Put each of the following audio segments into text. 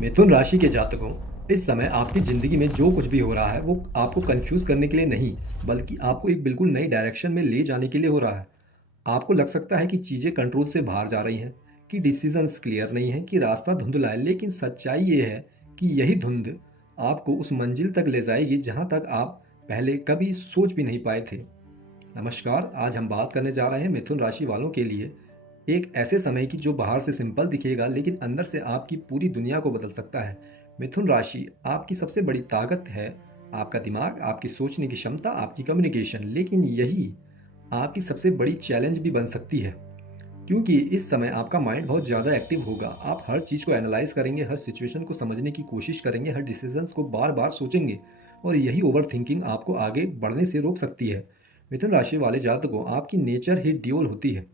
मिथुन राशि के जातकों, इस समय आपकी ज़िंदगी में जो कुछ भी हो रहा है वो आपको कंफ्यूज करने के लिए नहीं, बल्कि आपको एक बिल्कुल नई डायरेक्शन में ले जाने के लिए हो रहा है। आपको लग सकता है कि चीज़ें कंट्रोल से बाहर जा रही हैं, कि डिसीजंस क्लियर नहीं हैं, कि रास्ता धुंधला है, लेकिन सच्चाई ये है कि यही धुंध आपको उस मंजिल तक ले जाएगी जहाँ तक आप पहले कभी सोच भी नहीं पाए थे। नमस्कार, आज हम बात करने जा रहे हैं मिथुन राशि वालों के लिए एक ऐसे समय की जो बाहर से सिंपल दिखेगा लेकिन अंदर से आपकी पूरी दुनिया को बदल सकता है। मिथुन राशि आपकी सबसे बड़ी ताकत है, आपका दिमाग, आपकी सोचने की क्षमता, आपकी कम्युनिकेशन, लेकिन यही आपकी सबसे बड़ी चैलेंज भी बन सकती है। क्योंकि इस समय आपका माइंड बहुत ज़्यादा एक्टिव होगा, आप हर चीज़ को एनालाइज करेंगे, हर सिचुएशन को समझने की कोशिश करेंगे, हर डिसीजंस को बार बार सोचेंगे और यही ओवर थिंकिंग आपको आगे बढ़ने से रोक सकती है। मिथुन राशि वाले जातकों, आपकी नेचर ही ड्यूल होती है।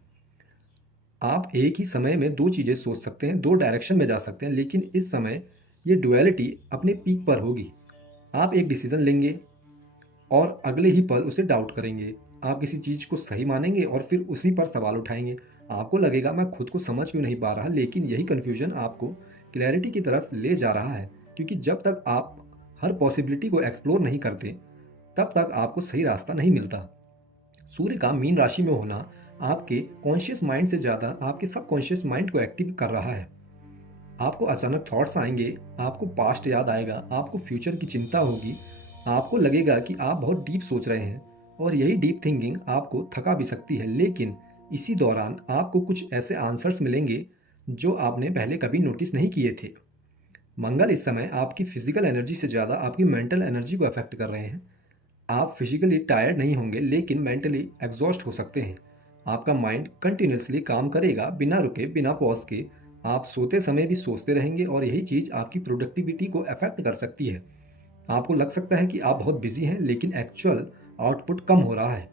आप एक ही समय में दो चीज़ें सोच सकते हैं, दो डायरेक्शन में जा सकते हैं, लेकिन इस समय ये डुअलिटी अपने पीक पर होगी। आप एक डिसीजन लेंगे और अगले ही पल उसे डाउट करेंगे। आप किसी चीज़ को सही मानेंगे और फिर उसी पर सवाल उठाएंगे। आपको लगेगा मैं खुद को समझ क्यों नहीं पा रहा, लेकिन यही कन्फ्यूजन आपको क्लैरिटी की तरफ ले जा रहा है। क्योंकि जब तक आप हर पॉसिबिलिटी को एक्सप्लोर नहीं करते, तब तक आपको सही रास्ता नहीं मिलता। सूर्य का मीन राशि में होना आपके कॉन्शियस माइंड से ज़्यादा आपके सबकॉन्शियस माइंड को एक्टिव कर रहा है। आपको अचानक थॉट्स आएंगे, आपको पास्ट याद आएगा, आपको फ्यूचर की चिंता होगी, आपको लगेगा कि आप बहुत डीप सोच रहे हैं और यही डीप थिंकिंग आपको थका भी सकती है। लेकिन इसी दौरान आपको कुछ ऐसे आंसर्स मिलेंगे जो आपने पहले कभी नोटिस नहीं किए थे। मंगल इस समय आपकी फिजिकल एनर्जी से ज़्यादा आपकी मेंटल एनर्जी को अफेक्ट कर रहे हैं। आप फिजिकली टायर्ड नहीं होंगे लेकिन मेंटली एग्जॉस्ट हो सकते हैं। आपका माइंड कंटिन्यूसली काम करेगा बिना रुके, बिना पॉज के। आप सोते समय भी सोचते रहेंगे और यही चीज़ आपकी प्रोडक्टिविटी को अफेक्ट कर सकती है। आपको लग सकता है कि आप बहुत बिजी हैं लेकिन एक्चुअल आउटपुट कम हो रहा है।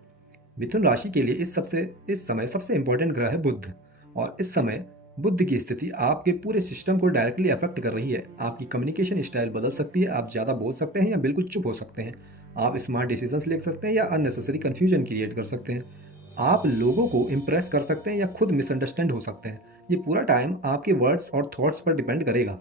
मिथुन राशि के लिए इस समय सबसे इंपॉर्टेंट ग्रह है बुध, और इस समय बुध की स्थिति आपके पूरे सिस्टम को डायरेक्टली अफेक्ट कर रही है। आपकी कम्युनिकेशन स्टाइल बदल सकती है, आप ज़्यादा बोल सकते हैं या बिल्कुल चुप हो सकते हैं। आप स्मार्ट डिसीजंस ले सकते हैं या अननेसेसरी कन्फ्यूजन क्रिएट कर सकते हैं। आप लोगों को इम्प्रेस कर सकते हैं या खुद मिसअंडरस्टैंड हो सकते हैं। ये पूरा टाइम आपके वर्ड्स और थॉट्स पर डिपेंड करेगा।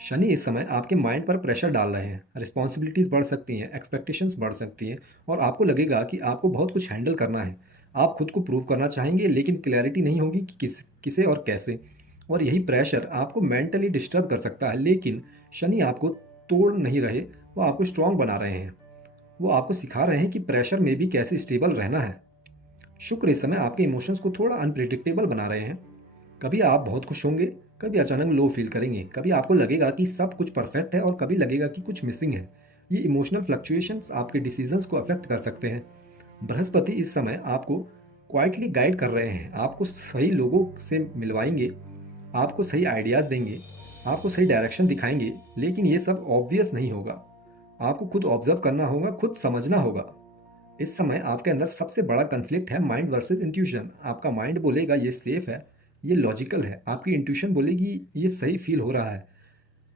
शनि इस समय आपके माइंड पर प्रेशर डाल रहे हैं, रिस्पॉन्सिबिलिटीज़ बढ़ सकती हैं, एक्सपेक्टेशंस बढ़ सकती हैं और आपको लगेगा कि आपको बहुत कुछ हैंडल करना है। आप खुद को प्रूव करना चाहेंगे लेकिन क्लैरिटी नहीं होगी कि किसे और कैसे। और यही प्रेशर आपको मेंटली डिस्टर्ब कर सकता है। लेकिन शनि आपको तोड़ नहीं रहे, वो आपको स्ट्रांग बना रहे हैं। वो आपको सिखा रहे हैं कि प्रेशर में भी कैसे स्टेबल रहना है। शुक्र इस समय आपके इमोशंस को थोड़ा अनप्रिडिक्टेबल बना रहे हैं। कभी आप बहुत खुश होंगे, कभी अचानक लो फील करेंगे, कभी आपको लगेगा कि सब कुछ परफेक्ट है और कभी लगेगा कि कुछ मिसिंग है। ये इमोशनल फ्लक्चुएशंस आपके डिसीजंस को अफेक्ट कर सकते हैं। बृहस्पति इस समय आपको क्वाइटली गाइड कर रहे हैं, आपको सही लोगों से मिलवाएंगे, आपको सही आइडियाज़ देंगे, आपको सही डायरेक्शन दिखाएंगे। लेकिन ये सब ऑब्वियस नहीं होगा। आपको खुद ऑब्जर्व करना होगा, खुद समझना होगा। इस समय आपके अंदर सबसे बड़ा कन्फ्लिक्ट है माइंड वर्सेस इंट्यूशन। आपका माइंड बोलेगा ये सेफ है, ये लॉजिकल है, आपकी इंट्यूशन बोलेगी ये सही फील हो रहा है,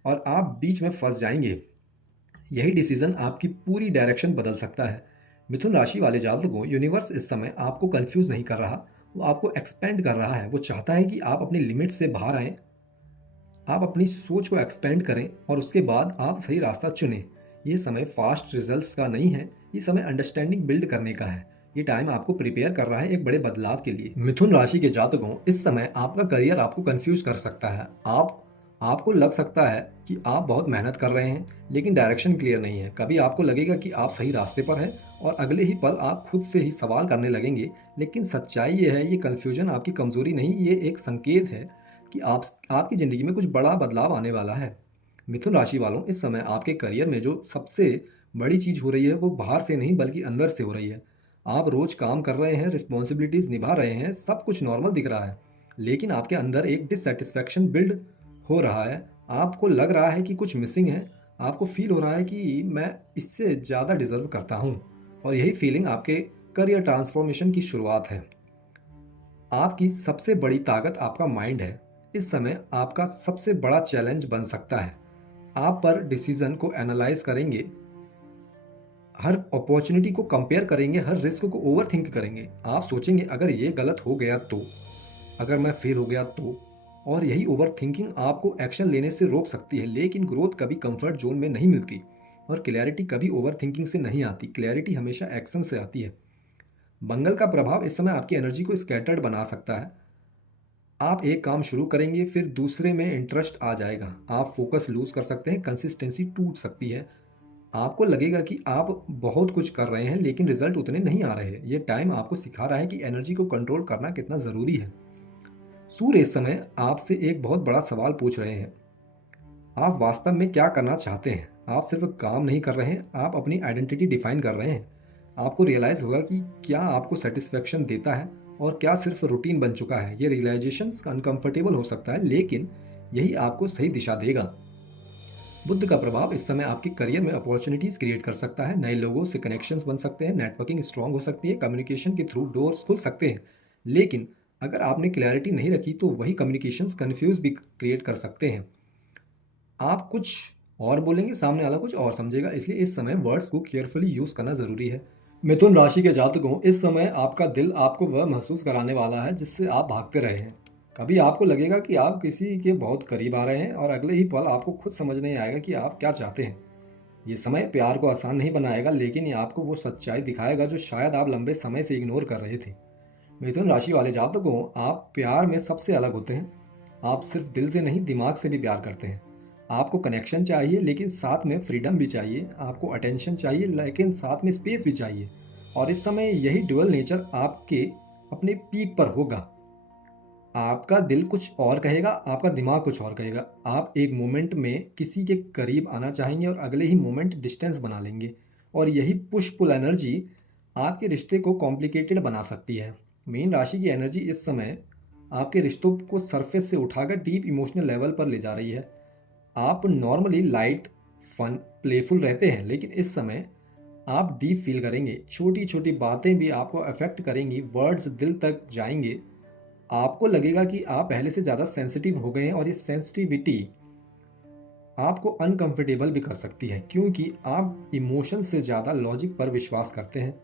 और आप बीच में फंस जाएंगे। यही डिसीजन आपकी पूरी डायरेक्शन बदल सकता है। मिथुन राशि वाले जातकों, यूनिवर्स इस समय आपको कंफ्यूज नहीं कर रहा, वो आपको एक्सपेंड कर रहा है। वो चाहता है कि आप अपनी लिमिट से बाहर आएं, आप अपनी सोच को एक्सपेंड करें और उसके बाद आप सही रास्ता चुनें। ये समय फास्ट रिजल्ट्स का नहीं है, ये समय अंडरस्टैंडिंग बिल्ड करने का है। ये टाइम आपको प्रिपेयर कर रहा है एक बड़े बदलाव के लिए। मिथुन राशि के जातकों, इस समय आपका करियर आपको कंफ्यूज कर सकता है। आपको लग सकता है कि आप बहुत मेहनत कर रहे हैं लेकिन डायरेक्शन क्लियर नहीं है। कभी आपको लगेगा कि आप सही रास्ते पर हैं और अगले ही पल आप खुद से ही सवाल करने लगेंगे। लेकिन सच्चाई ये है, ये कन्फ्यूजन आपकी कमजोरी नहीं, ये एक संकेत है कि आपकी ज़िंदगी में कुछ बड़ा बदलाव आने वाला है। मिथुन राशि वालों, इस समय आपके करियर में जो सबसे बड़ी चीज़ हो रही है वो बाहर से नहीं बल्कि अंदर से हो रही है। आप रोज काम कर रहे हैं, रिस्पॉन्सिबिलिटीज़ निभा रहे हैं, सब कुछ नॉर्मल दिख रहा है, लेकिन आपके अंदर एक डिससेटिस्फैक्शन बिल्ड हो रहा है। आपको लग रहा है कि कुछ मिसिंग है, आपको फील हो रहा है कि मैं इससे ज़्यादा डिजर्व करता हूँ, और यही फीलिंग आपके करियर ट्रांसफॉर्मेशन की शुरुआत है। आपकी सबसे बड़ी ताकत आपका माइंड है। इस समय आपका सबसे बड़ा चैलेंज बन सकता है। आप पर डिसीजन को एनालाइज करेंगे, हर अपॉर्चुनिटी को कंपेयर करेंगे, हर रिस्क को ओवरथिंक करेंगे। आप सोचेंगे अगर ये गलत हो गया तो, अगर मैं फेल हो गया तो, और यही ओवर थिंकिंग आपको एक्शन लेने से रोक सकती है, लेकिन ग्रोथ कभी कंफर्ट जोन में नहीं मिलती और क्लैरिटी कभी ओवर थिंकिंग से नहीं आती। क्लैरिटी हमेशा एक्शन से आती है। मंगल का प्रभाव इस समय आपकी एनर्जी को स्कैटर्ड बना सकता है। आप एक काम शुरू करेंगे, फिर दूसरे में इंटरेस्ट आ जाएगा। आप फोकस लूज कर सकते हैं, कंसिस्टेंसी टूट सकती है। आपको लगेगा कि आप बहुत कुछ कर रहे हैं लेकिन रिजल्ट उतने नहीं आ रहे। ये टाइम आपको सिखा रहा है कि एनर्जी को कंट्रोल करना कितना ज़रूरी है। सूर्य इस समय आपसे एक बहुत बड़ा सवाल पूछ रहे हैं। आप वास्तव में क्या करना चाहते हैं? आप सिर्फ काम नहीं कर रहे हैं, आप अपनी आइडेंटिटी डिफाइन कर रहे हैं। आपको रियलाइज़ होगा कि क्या आपको सेटिस्फेक्शन देता है और क्या सिर्फ रूटीन बन चुका है। ये रियलाइजेशन अनकंफर्टेबल हो सकता है, लेकिन यही आपको सही दिशा देगा। बुद्ध का प्रभाव इस समय आपके करियर में अपॉर्चुनिटीज क्रिएट कर सकता है। नए लोगों से कनेक्शंस बन सकते हैं, नेटवर्किंग स्ट्रांग हो सकती है, कम्युनिकेशन के थ्रू डोर्स खुल सकते हैं। लेकिन अगर आपने क्लैरिटी नहीं रखी तो वही कम्युनिकेशंस कंफ्यूज भी क्रिएट कर सकते हैं। आप कुछ और बोलेंगे, सामने वाला कुछ और समझेगा, इसलिए इस समय वर्ड्स को केयरफुली यूज करना जरूरी है। मिथुन राशि के जातकों, इस समय आपका दिल आपको वह महसूस कराने वाला है जिससे आप भागते रहे हैं। कभी आपको लगेगा कि आप किसी के बहुत करीब आ रहे हैं और अगले ही पल आपको खुद समझ नहीं आएगा कि आप क्या चाहते हैं। ये समय प्यार को आसान नहीं बनाएगा, लेकिन ये आपको वो सच्चाई दिखाएगा जो शायद आप लंबे समय से इग्नोर कर रहे थे। मिथुन राशि वाले जातकों, आप प्यार में सबसे अलग होते हैं। आप सिर्फ दिल से नहीं, दिमाग से भी प्यार करते हैं। आपको कनेक्शन चाहिए लेकिन साथ में फ्रीडम भी चाहिए। आपको अटेंशन चाहिए लेकिन साथ में स्पेस भी चाहिए। और इस समय यही डुअल नेचर आपके अपने पीक पर होगा। आपका दिल कुछ और कहेगा, आपका दिमाग कुछ और कहेगा। आप एक मोमेंट में किसी के करीब आना चाहेंगे और अगले ही मोमेंट डिस्टेंस बना लेंगे। और यही पुश पुल एनर्जी आपके रिश्ते को कॉम्प्लिकेटेड बना सकती है। मीन राशि की एनर्जी इस समय आपके रिश्तों को सरफेस से उठाकर डीप इमोशनल लेवल पर ले जा रही है। आप नॉर्मली लाइट, फन, प्लेफुल रहते हैं, लेकिन इस समय आप डीप फील करेंगे। छोटी छोटी बातें भी आपको अफेक्ट करेंगी, वर्ड्स दिल तक जाएंगे। आपको लगेगा कि आप पहले से ज़्यादा सेंसिटिव हो गए हैं और ये सेंसिटिविटी आपको अनकंफर्टेबल भी कर सकती है, क्योंकि आप इमोशन से ज़्यादा लॉजिक पर विश्वास करते हैं।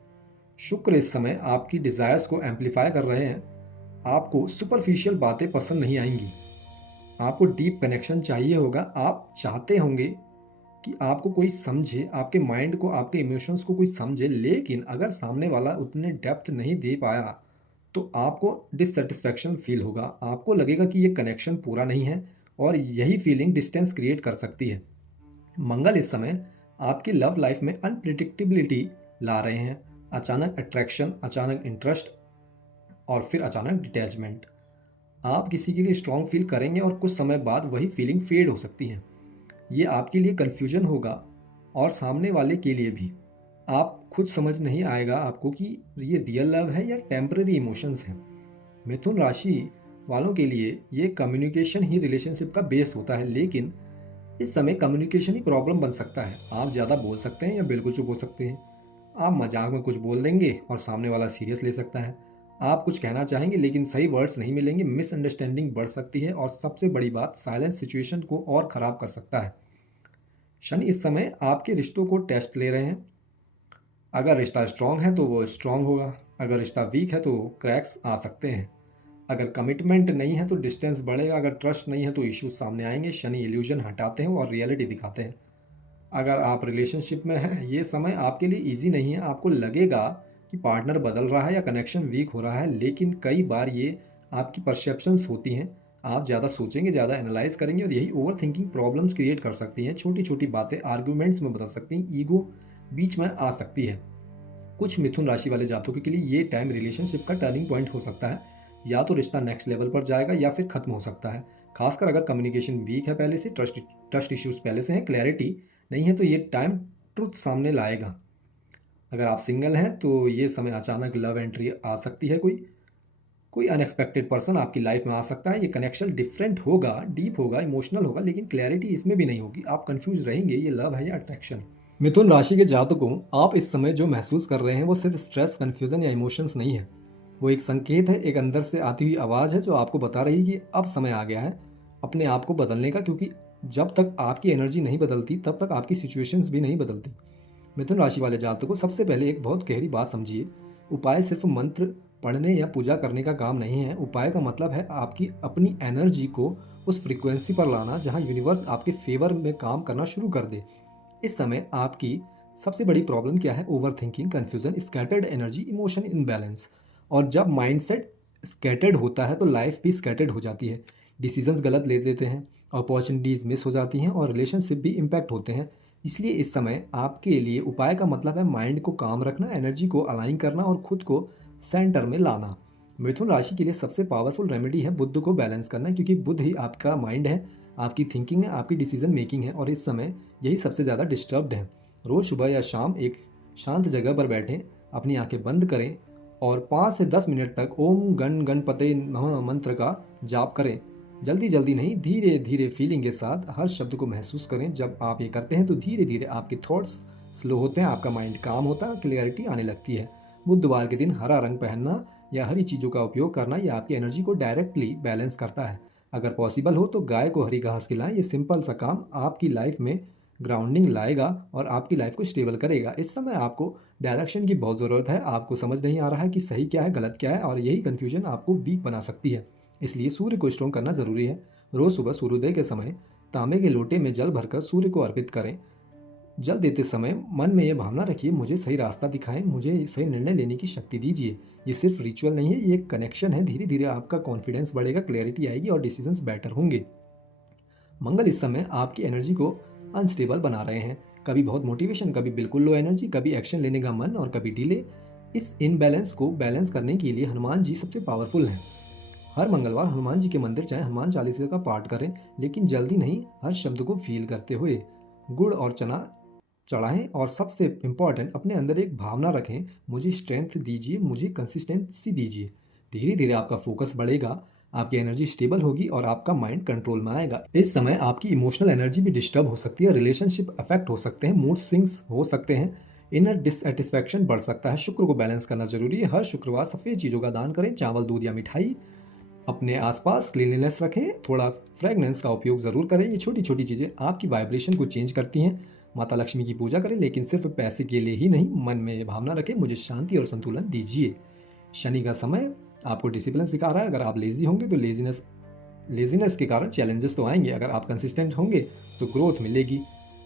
शुक्र इस समय आपकी डिज़ायर्स को एम्पलीफाई कर रहे हैं। आपको सुपरफिशियल बातें पसंद नहीं आएंगी। आपको डीप कनेक्शन चाहिए होगा। आप चाहते होंगे कि आपको कोई समझे, आपके माइंड को, आपके इमोशंस को कोई समझे, लेकिन अगर सामने वाला उतने डेप्थ नहीं दे पाया तो आपको डिससेटिस्फैक्शन फील होगा। आपको लगेगा कि ये कनेक्शन पूरा नहीं है और यही फीलिंग डिस्टेंस क्रिएट कर सकती है। मंगल इस समय आपकी लव लाइफ में अनप्रिडिक्टेबिलिटी ला रहे हैं। अचानक अट्रैक्शन, अचानक इंटरेस्ट और फिर अचानक डिटैचमेंट। आप किसी के लिए स्ट्रॉन्ग फील करेंगे और कुछ समय बाद वही फीलिंग फेड हो सकती है। ये आपके लिए कन्फ्यूजन होगा और सामने वाले के लिए भी। आप खुद समझ नहीं आएगा आपको कि ये रियल लव है या टेम्पररी इमोशंस हैं। मिथुन राशि वालों के लिए ये कम्युनिकेशन ही रिलेशनशिप का बेस होता है, लेकिन इस समय कम्युनिकेशन ही प्रॉब्लम बन सकता है। आप ज़्यादा बोल सकते हैं या बिल्कुल चुप हो सकते हैं। आप मजाक में कुछ बोल देंगे और सामने वाला सीरियस ले सकता है। आप कुछ कहना चाहेंगे लेकिन सही वर्ड्स नहीं मिलेंगे, मिसअंडरस्टैंडिंग बढ़ सकती है और सबसे बड़ी बात, साइलेंस सिचुएशन को और ख़राब कर सकता है। शनि इस समय आपके रिश्तों को टेस्ट ले रहे हैं। अगर रिश्ता स्ट्रांग है तो वो स्ट्रांग होगा, अगर रिश्ता वीक है तो क्रैक्स आ सकते हैं। अगर कमिटमेंट नहीं है तो डिस्टेंस बढ़ेगा, अगर ट्रस्ट नहीं है तो इश्यूज सामने आएंगे। शनि इल्यूजन हटाते हैं और रियलिटी दिखाते हैं। अगर आप रिलेशनशिप में हैं, ये समय आपके लिए ईजी नहीं है। आपको लगेगा कि पार्टनर बदल रहा है या कनेक्शन वीक हो रहा है, लेकिन कई बार ये आपकी परसेप्शंस होती हैं। आप ज़्यादा सोचेंगे, ज़्यादा एनालाइज करेंगे और यही ओवर थिंकिंग प्रॉब्लम्स क्रिएट कर सकती हैं। छोटी छोटी बातें आर्ग्यूमेंट्स में बदल सकती हैं, ईगो बीच में आ सकती है। कुछ मिथुन राशि वाले जातकों के लिए ये टाइम रिलेशनशिप का टर्निंग पॉइंट हो सकता है। या तो रिश्ता नेक्स्ट लेवल पर जाएगा या फिर खत्म हो सकता है। खासकर अगर कम्युनिकेशन वीक है पहले से, ट्रस्ट इश्यूज पहले से हैं, क्लैरिटी नहीं है, तो ये टाइम ट्रुथ सामने लाएगा। अगर आप सिंगल हैं तो ये समय अचानक लव एंट्री आ सकती है। कोई कोई अनएक्सपेक्टेड पर्सन आपकी लाइफ में आ सकता है। ये कनेक्शन डिफरेंट होगा, डीप होगा, इमोशनल होगा, लेकिन क्लैरिटी इसमें भी नहीं होगी। आप कंफ्यूज रहेंगे, ये लव है या अट्रैक्शन। मिथुन राशि के जातकों, आप इस समय जो महसूस कर रहे हैं वो सिर्फ स्ट्रेस, कन्फ्यूजन या इमोशंस नहीं है। वो एक संकेत है, एक अंदर से आती हुई आवाज़ है जो आपको बता रही है कि अब समय आ गया है अपने आप को बदलने का, क्योंकि जब तक आपकी एनर्जी नहीं बदलती तब तक आपकी सिचुएशंस भी नहीं बदलती। मिथुन राशि वाले जातकों, सबसे पहले एक बहुत गहरी बात समझिए। उपाय सिर्फ मंत्र पढ़ने या पूजा करने का काम नहीं है। उपाय का मतलब है आपकी अपनी एनर्जी को उस फ्रीक्वेंसी पर लाना जहां यूनिवर्स आपके फेवर में काम करना शुरू कर दे। इस समय आपकी सबसे बड़ी प्रॉब्लम क्या है? Overthinking, confusion, scattered energy, emotion imbalance. और जब माइंडसेट स्कैटर्ड होता है तो लाइफ भी स्कैटर्ड हो जाती है। डिसीजंस गलत ले लेते हैं, अपॉर्चुनिटीज मिस हो जाती हैं और रिलेशनशिप भी इम्पैक्ट होते हैं। इसलिए इस समय आपके लिए उपाय का मतलब है माइंड को काम रखना, एनर्जी को अलाइन करना और खुद को सेंटर में लाना। मिथुन राशि के लिए सबसे पावरफुल रेमेडी है बुद्ध को बैलेंस करना, क्योंकि बुद्ध ही आपका माइंड है, आपकी थिंकिंग है, आपकी डिसीजन मेकिंग है और इस समय यही सबसे ज़्यादा डिस्टर्ब्ड है। रोज़ सुबह या शाम एक शांत जगह पर बैठें, अपनी आंखें बंद करें और 5 से 10 मिनट तक ओम गण गणपते नमः मंत्र का जाप करें। जल्दी जल्दी नहीं, धीरे धीरे फीलिंग के साथ हर शब्द को महसूस करें। जब आप ये करते हैं तो धीरे धीरे आपके थॉट्स स्लो होते हैं, आपका माइंड काम होता है, क्लियरिटी आने लगती है। बुधवार के दिन हरा रंग पहनना या हरी चीज़ों का उपयोग करना ये आपकी एनर्जी को डायरेक्टली बैलेंस करता है। अगर पॉसिबल हो तो गाय को हरी घास खिलाएं। ये सिंपल सा काम आपकी लाइफ में ग्राउंडिंग लाएगा और आपकी लाइफ को स्टेबल करेगा। इस समय आपको डायरेक्शन की बहुत ज़रूरत है। आपको समझ नहीं आ रहा है कि सही क्या है, गलत क्या है और यही कन्फ्यूजन आपको वीक बना सकती है। इसलिए सूर्य को स्ट्रॉन्ग करना जरूरी है। रोज सुबह सूर्योदय के समय तांबे के लोटे में जल भरकर सूर्य को अर्पित करें। जल देते समय मन में ये भावना रखिए, मुझे सही रास्ता दिखाएं, मुझे सही निर्णय लेने की शक्ति दीजिए। ये सिर्फ रिचुअल नहीं है, ये एक कनेक्शन है। धीरे धीरे आपका कॉन्फिडेंस बढ़ेगा, क्लैरिटी आएगी और डिसीजंस बेटर होंगे। मंगल इस समय आपकी एनर्जी को अनस्टेबल बना रहे हैं। कभी बहुत मोटिवेशन, कभी बिल्कुल लो एनर्जी, कभी एक्शन लेने का मन और कभी डिले। इस इनबैलेंस को बैलेंस करने के लिए हनुमान जी सबसे पावरफुल हैं। हर मंगलवार हनुमान जी के मंदिर जाएं, हनुमान चालीसा का पाठ करें, लेकिन जल्दी नहीं, हर शब्द को फील करते हुए। गुड़ और चना चढ़ाएं और सबसे इम्पॉर्टेंट, अपने अंदर एक भावना रखें, मुझे स्ट्रेंथ दीजिए, मुझे कंसिस्टेंसी दीजिए। धीरे धीरे आपका फोकस बढ़ेगा, आपकी एनर्जी स्टेबल होगी और आपका माइंड कंट्रोल में आएगा। इस समय आपकी इमोशनल एनर्जी भी डिस्टर्ब हो सकती है, रिलेशनशिप अफेक्ट हो सकते हैं, मूड स्विंग्स हो सकते हैं, इनर डिससेटिस्फैक्शन बढ़ सकता है। शुक्र को बैलेंस करना जरूरी है। हर शुक्रवार सफ़ेद चीज़ों का दान करें, चावल, दूध या मिठाई। अपने आसपास क्लीनलीनेस रखें, थोड़ा फ्रेगनेंस का उपयोग ज़रूर करें। ये छोटी छोटी चीज़ें आपकी वाइब्रेशन को चेंज करती हैं। माता लक्ष्मी की पूजा करें, लेकिन सिर्फ पैसे के लिए ही नहीं। मन में ये भावना रखें, मुझे शांति और संतुलन दीजिए। शनि का समय आपको डिसिप्लिन सिखा रहा है। अगर आप लेजी होंगे तो लेजीनेस के कारण चैलेंजेस तो आएंगे। अगर आप कंसिस्टेंट होंगे तो ग्रोथ मिलेगी।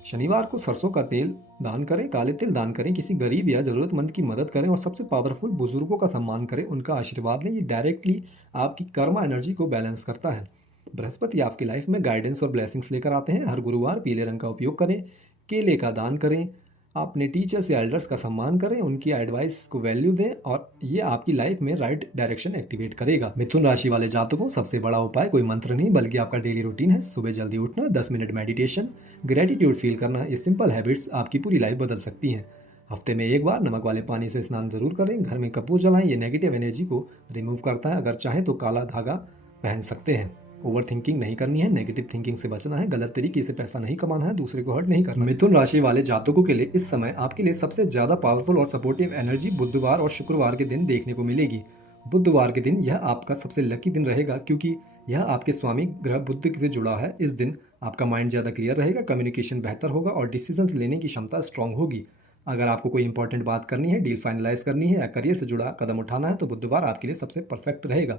शनिवार को सरसों का तेल दान करें, काले तिल दान करें, किसी गरीब या ज़रूरतमंद की मदद करें और सबसे पावरफुल बुजुर्गों का सम्मान करें, उनका आशीर्वाद लें। ये डायरेक्टली आपकी कर्मा एनर्जी को बैलेंस करता है। बृहस्पति आपकी लाइफ में गाइडेंस और ब्लेसिंग्स लेकर आते हैं। हर गुरुवार पीले रंग का उपयोग करें, केले का दान करें, अपने टीचर्स या एल्डर्स का सम्मान करें, उनकी एडवाइस को वैल्यू दें और ये आपकी लाइफ में राइट डायरेक्शन एक्टिवेट करेगा। मिथुन राशि वाले जातकों, सबसे बड़ा उपाय कोई मंत्र नहीं बल्कि आपका डेली रूटीन है। सुबह जल्दी उठना, 10 मिनट मेडिटेशन, ग्रेटिट्यूड फील करना, ये सिंपल हैबिट्स आपकी पूरी लाइफ बदल सकती हैं। हफ्ते में एक बार नमक वाले पानी से स्नान जरूर करें। घर में कपूर जलाएं, ये नेगेटिव एनर्जी को रिमूव करता है। अगर चाहें तो काला धागा पहन सकते हैं। ओवर थिंकिंग नहीं करनी है, नेगेटिव थिंकिंग से बचना है, गलत तरीके से पैसा नहीं कमाना है, दूसरे को हर्ट नहीं करना। मिथुन राशि वाले जातकों के लिए इस समय आपके लिए सबसे ज्यादा पावरफुल और सपोर्टिव एनर्जी बुधवार और शुक्रवार के दिन देखने को मिलेगी। बुधवार के दिन यह आपका सबसे लकी दिन रहेगा, क्योंकि यह आपके स्वामी ग्रह बुध से जुड़ा है। इस दिन आपका माइंड ज़्यादा क्लियर रहेगा, कम्युनिकेशन बेहतर होगा और डिसीजंस लेने की क्षमता स्ट्रांग होगी। अगर आपको कोई इंपॉर्टेंट बात करनी है, डील फाइनलाइज करनी है या करियर से जुड़ा कदम उठाना है तो बुधवार आपके लिए सबसे परफेक्ट रहेगा।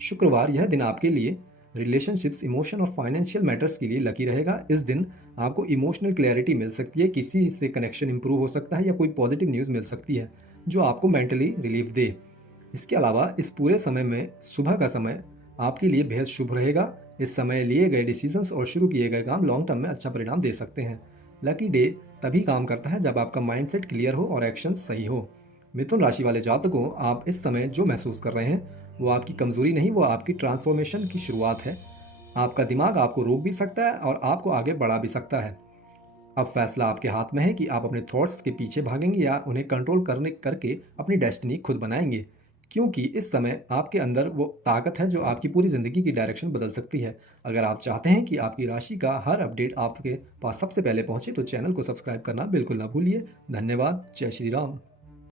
शुक्रवार यह दिन आपके लिए रिलेशनशिप्स, इमोशन और फाइनेंशियल मैटर्स के लिए लकी रहेगा। इस दिन आपको इमोशनल क्लैरिटी मिल सकती है, किसी से कनेक्शन इंप्रूव हो सकता है या कोई पॉजिटिव न्यूज़ मिल सकती है जो आपको मेंटली रिलीफ दे। इसके अलावा इस पूरे समय में सुबह का समय आपके लिए बेहद शुभ रहेगा। इस समय लिए गए डिसीजंस और शुरू किए गए काम लॉन्ग टर्म में अच्छा परिणाम दे सकते हैं। लकी डे तभी काम करता है जब आपका माइंडसेट क्लियर हो और एक्शन सही हो। मिथुन राशि वाले जातकों, आप इस समय जो महसूस कर रहे हैं वो आपकी कमजोरी नहीं, वो आपकी ट्रांसफॉर्मेशन की शुरुआत है। आपका दिमाग आपको रोक भी सकता है और आपको आगे बढ़ा भी सकता है। अब फैसला आपके हाथ में है कि आप अपने थॉट्स के पीछे भागेंगे या उन्हें कंट्रोल करके अपनी डेस्टिनी खुद बनाएंगे, क्योंकि इस समय आपके अंदर वो ताकत है जो आपकी पूरी ज़िंदगी की डायरेक्शन बदल सकती है। अगर आप चाहते हैं कि आपकी राशि का हर अपडेट आपके पास सबसे पहले पहुंचे तो चैनल को सब्सक्राइब करना बिल्कुल ना भूलिए। धन्यवाद। जय श्री राम।